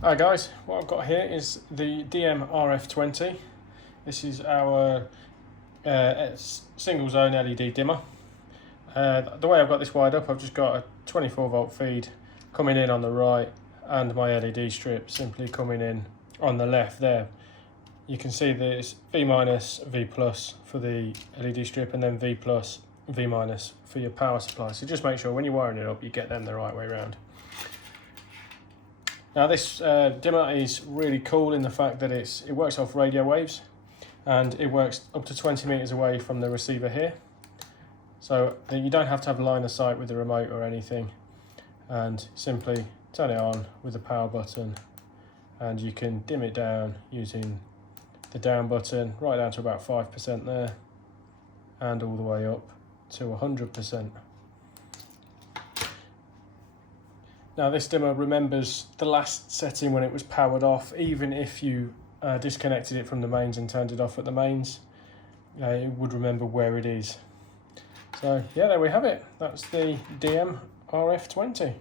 Hi guys, what I've got here is the DM-RF20. This is our single zone LED dimmer. The way I've got this wired up, I've just got a 24 volt feed coming in on the right and my LED strip simply coming in on the left there. You can see that it's V minus, V plus for the LED strip, and then V plus, V minus for your power supply. So just make sure when you're wiring it up, you get them the right way around. Now this dimmer is really cool in the fact that it works off radio waves, and it works up to 20 meters away from the receiver here. So you don't have to have line of sight with the remote or anything, and simply turn it on with the power button, and you can dim it down using the down button right down to about 5% there, and all the way up to 100%. Now this dimmer remembers the last setting when it was powered off, even if you disconnected it from the mains and turned it off at the mains, it would remember where it is. So yeah, there we have it. That's the DM-RF20.